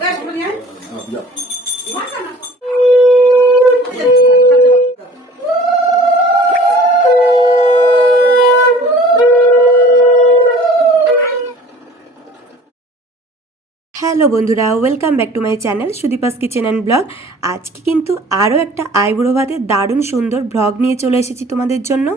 হ্যাঁ? হ্যাঁ। হ্যালো বন্ধুরা welcome back to my channel Sudipa's kitchen and blog আজকে কিন্তু আরও একটা আইবুড়ো দারুণ সুন্দর ব্লগ নিয়ে চলে এসেছি তোমাদের জন্য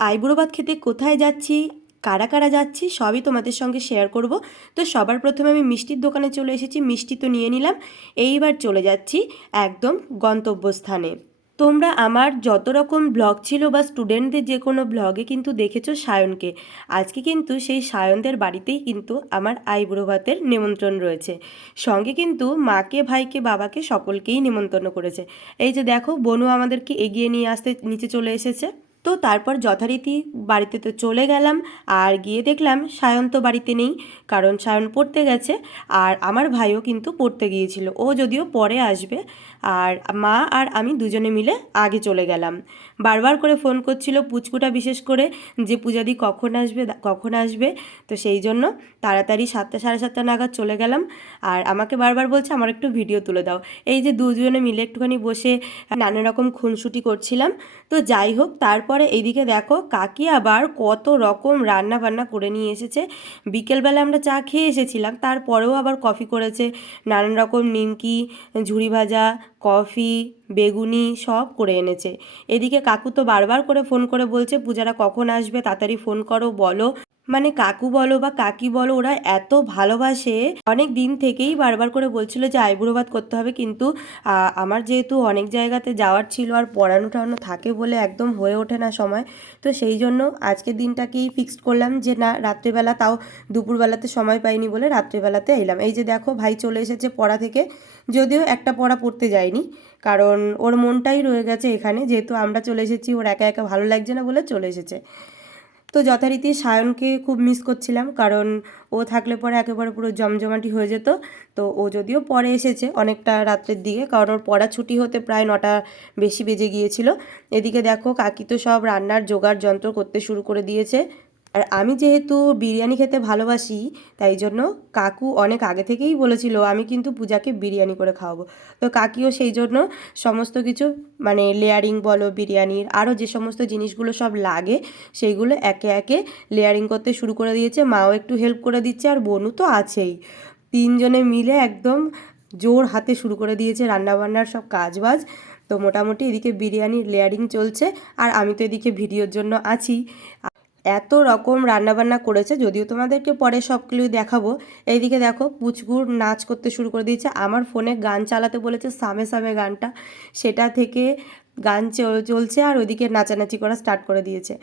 আইবুড়ো ভাত খেতে কোথায় যাচ্ছি কারা কারা যাচ্ছি সবই তোমাদের সঙ্গে শেয়ার করব। তো সবার প্রথমে আমি মিষ্টির দোকানে চলে এসেছি, মিষ্টি তো নিয়ে নিলাম। এইবার চলে যাচ্ছি একদম গন্তব্যস্থানে। তোমরা আমার যত রকম ব্লগ ছিল বা স্টুডেন্টদের যে কোনো ব্লগে কিন্তু দেখেছ সায়নকে। আজকে কিন্তু সেই সায়নদের বাড়িতেই কিন্তু আমার আইবুড়ো ভাতের নিমন্ত্রণ রয়েছে। সঙ্গে কিন্তু মাকে, ভাইকে, বাবাকে সকলকেই নিমন্ত্রণ করেছে। এই যে দেখো, বনু আমাদেরকে এগিয়ে নিয়ে আসতে, নিচে চলে এসেছে। তো তারপর যথারীতি বাড়িতে তো চলে গেলাম। আর গিয়ে দেখলাম সায়ন তো বাড়িতে নেই, কারণ সায়ন পড়তে গেছে। আর আমার ভাইও কিন্তু পড়তে গিয়েছিল। ও যদিও পরে আসবে। আর মা আর আমি দুজনে মিলে আগে চলে গেলাম। বারবার করে ফোন করছিল পুচকুটা বিশেষ করে যে, পূজাদি কখন আসবে? কখন আসবে? তো সেই জন্য তাড়াতাড়ি সাতটা, সাড়ে সাতটা নাগাদ চলে গেলাম। আর আমাকে বারবার বলছে, আমার একটু ভিডিও তুলে দাও। এই যে, দুজনে মিলে একটুখানি বসে নানা রকম খুনসুটি করছিলাম। তো যাই হোক, তারপরে এইদিকে দেখো, কাকি আবার কত রকম রান্না বান্না করে নিয়ে এসেছে। বিকেলবেলা আমরা চা খেয়ে এসেছিলাম, তারপরেও আবার কফি করেছে। নানান রকম নিমকি, ঝুড়ি ভাজা কফি, বেগুনি সব করে এনেছে। এদিকে কাকু তো বারবার করে ফোন করে বলছে, পূজারা কখন আসবে? তাড়াতাড়ি ফোন করো, বলো। মানে কাকু বলো বা কাকি বলো, ওরা এত ভালোবাসে। অনেক দিন থেকেই বারবার করে বলছিল যে আইবুড়ো করতে হবে। কিন্তু আমার যেহেতু অনেক জায়গাতে যাওয়ার ছিল আর পড়ানো টড়ানো থাকে বলে একদম হয়ে ওঠে না সময়, তো সেই জন্য আজকের দিনটাকেই ফিক্সড করলাম যে, না, রাত্রিবেলা তাও দুপুরবেলাতে সময় পাইনি বলে রাত্রিবেলাতে এলাম। এই যে দেখো, ভাই চলে এসেছে পড়া থেকে, যদিও একটা পড়া পড়তে যায়নি, কারণ ওর মনটাই রয়ে গেছে এখানে, যেহেতু আমরা চলে এসেছি, ওর একা একা ভালো লাগছে না বলে চলে এসেছে। তো যথারীতি সায়নকে খুব মিস করছিলাম, কারণ ও থাকলে পরে একেবারে পুরো জমজমাটি হয়ে যেত। তো ও যদিও পরে এসেছে অনেকটা রাত্রের দিকে, কারণ ওর পড়া ছুটি হতে প্রায় নটা বেশি বেজে গিয়েছিল। এদিকে দেখো কাকি তো সব রান্নার, জোগাড়, যন্ত্র করতে শুরু করে দিয়েছে। আর আমি যেহেতু বিরিয়ানি খেতে ভালোবাসি, তাই জন্য কাকু অনেক আগে থেকেই বলেছিল, আমি কিন্তু পূজাকে বিরিয়ানি করে খাওয়াবো। তো কাকিও সেই জন্য সমস্ত কিছু মানে লেয়ারিং বলো, বিরিয়ানির আরও যে সমস্ত জিনিসগুলো সব লাগে, সেইগুলো একে একে লেয়ারিং করতে শুরু করে দিয়েছে। মাও একটু হেল্প করে দিচ্ছে আর বনু তো আছেই। তিনজনে মিলে একদম জোর হাতে শুরু করে দিয়েছে রান্নাবান্নার সব কাজ বাজ তো মোটামুটি এদিকে বিরিয়ানির লেয়ারিং চলছে, আর আমি তো এদিকে ভিডিওর জন্য আছি। এত রকম রান্নাবান্না করেছে, যদিও তোমাদেরকে পরে সবগুলোই দেখাবো। এইদিকে দেখো, পুচকুর নাচ করতে শুরু করে দিয়েছে। আমার ফোনে গান চালাতে বলেছে সামে সামে গানটা। সেটা থেকে গান চলছে আর ওইদিকে নাচানাচি করা স্টার্ট করে দিয়েছে।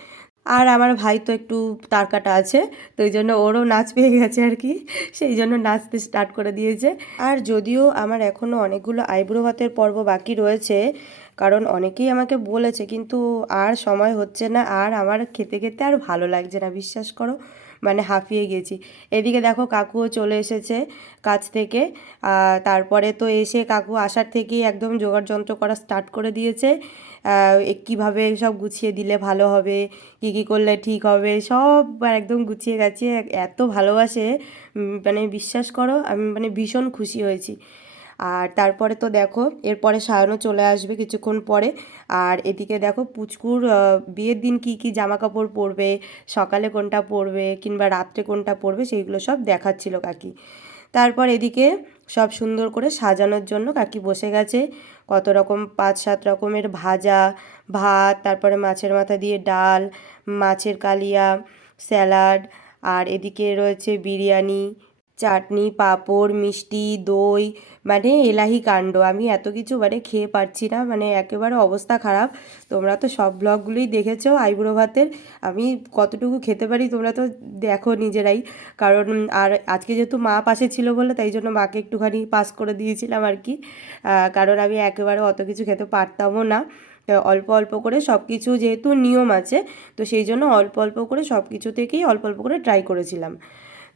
আর আমার ভাই তো একটু তারকাটা আছে, তো ওই জন্য ওরও নাচ পেয়ে গেছে আর কি। সেই জন্য নাচতে স্টার্ট করে দিয়েছে। আর যদিও আমার এখনও অনেকগুলো আইব্রো ভাতের পর্ব বাকি রয়েছে কারণ অনেকেই আমাকে বলেছে, কিন্তু আর সময় হচ্ছে না, আর আমার খেতে খেতে আর ভালো লাগছে না, বিশ্বাস করো। মানে হাঁপিয়ে গেছি। এদিকে দেখো কাকুও চলে এসেছে কাছ থেকে। তারপরে তো এসে কাকু আসার থেকেই একদম জোগাড় যন্ত্র করা স্টার্ট করে দিয়েছে। কীভাবে সব গুছিয়ে দিলে ভালো হবে, কী কী করলে ঠিক হবে, সব একদম গুছিয়ে গেছে এত ভালোবাসে মানে বিশ্বাস করো, আমি মানে ভীষণ খুশি হয়েছি। আর তারপরে তো দেখো, এরপরে সায়নও চলে আসবে কিছুক্ষণ পরে। আর এদিকে দেখো, পুচকুর বিয়ের দিন কি কি জামা কাপড় পরবে, সকালে কোনটা পরবে, কিংবা রাত্রে কোনটা পরবে, সেইগুলো সব দেখাচ্ছিল কাকি। তারপর এদিকে সব সুন্দর করে সাজানোর জন্য কাকি বসে গেছে। কত রকম, পাঁচ সাত রকমের ভাজা, ভাত, তারপরে মাছের মাথা দিয়ে ডাল, মাছের কালিয়া, স্যালাড, আর এদিকে রয়েছে বিরিয়ানি চাটনি, পাঁপড়, মিষ্টি, দই মানে এলাহি কাণ্ড। আমি এত কিছু মানে খেয়ে পারছি না মানে একেবারে অবস্থা খারাপ। তোমরা তো সব ব্লগগুলোই দেখেছ, আইবুড়ো ভাতের। আমি কতটুকু খেতে পারি তোমরা তো দেখো নিজেরাই। কারণ, আর আজকে যেহেতু মা পাশে ছিল বলে, তাই জন্য মাকে একটুখানি পাস করে দিয়েছিলাম আর কি। কারণ আমি একেবারে অত কিছু খেতে পারতামও না। অল্প অল্প করে সব কিছু যেহেতু নিয়ম আছে, তো সেই জন্য অল্প অল্প করে সব কিছু থেকেই অল্প অল্প করে ট্রাই করেছিলাম।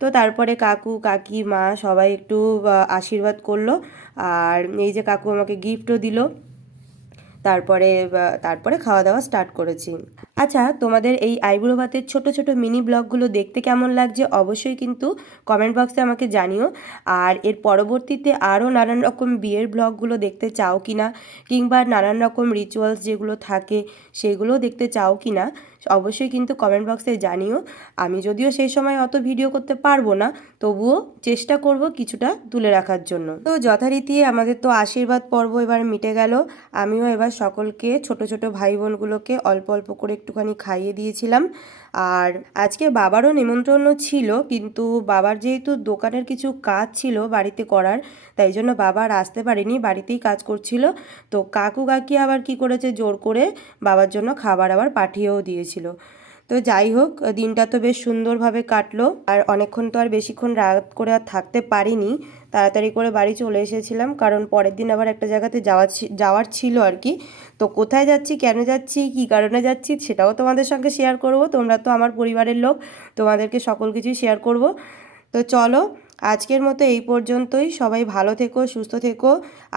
তো তারপরে কাকু, কাকি, মা সবাই একটু আশীর্বাদ করল। আর এই যে কাকু আমাকে গিফটও দিল। তারপরে তারপরে খাওয়া দাওয়া স্টার্ট করেছি। আচ্ছা তোমাদের এই আইবুড়ো ভাতের ছোট ছোট মিনি ব্লগগুলো দেখতে কেমন লাগছে? অবশ্যই কিন্তু কমেন্ট বক্সে আমাকে জানিও। আর এর পরবর্তীতে আরও নানান রকম বিয়ের ব্লগগুলো দেখতে চাও কি না কিংবা নানান রকম রিচুয়ালস যেগুলো থাকে, সেগুলোও দেখতে চাও কি না অবশ্যই কিন্তু কমেন্ট বক্সে জানিও। আমি যদিও সেই সময় অত ভিডিও করতে পারব না, তবুও চেষ্টা করব কিছুটা তুলে রাখার জন্য। তো যথারীতি আমাদের তো আশীর্বাদ পর্ব এবার মিটে গেল। আমিও এবার সকলকে, ছোট ছোট ভাই বোনগুলোকে অল্প অল্প করে একটুখানি খাইয়ে দিয়েছিলাম। আর আজকে বাবারও নিমন্ত্রণ ছিল, কিন্তু বাবার যেহেতু দোকানের কিছু কাজ ছিল বাড়িতে করার, তাই জন্য বাবা আর আসতে পারেনি, বাড়িতেই কাজ করছিল। তো কাকু কাকি আবার কি করেছে? জোর করে বাবার জন্য খাবার আবার পাঠিয়েও দিয়েছিল। তো যাই হোক, দিনটা তো বেশ সুন্দরভাবে কাটলো। আর অনেকক্ষণ তো আর বেশিক্ষণ রাত করে আর থাকতে পারিনি। তাড়াতাড়ি করে বাড়ি চলে এসেছিলাম, কারণ পরের দিন আবার একটা জায়গাতে যাওয়া যাওয়ার ছিল আর কি। তো কোথায় যাচ্ছি, কেন যাচ্ছি, কি কারণে যাচ্ছি, সেটাও তোমাদের সঙ্গে শেয়ার করব। তোমরা তো আমার পরিবারের লোক, তোমাদেরকে সকল কিছুই শেয়ার করব। তো চলো আজকের মতো এই পর্যন্তই। সবাই ভালো থেকো, সুস্থ থেকো।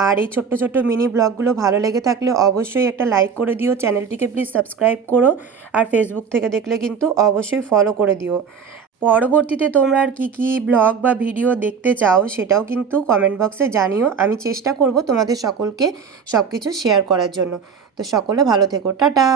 আর এই ছোট্ট ছোট্ট মিনি ব্লগগুলো ভালো লেগে থাকলে অবশ্যই একটা লাইক করে দিও, চ্যানেলটিকে প্লিজ সাবস্ক্রাইব করো আর ফেসবুক থেকে দেখলে কিন্তু অবশ্যই ফলো করে দিও। পরবর্তীতে তোমরা আর কী কী ব্লগ বা ভিডিও দেখতে চাও সেটাও কিন্তু কমেন্ট বক্সে জানিও। আমি চেষ্টা করব তোমাদের সকলকে সব কিছু শেয়ার করার জন্য। তো সকলে ভালো থেকো। টাটা!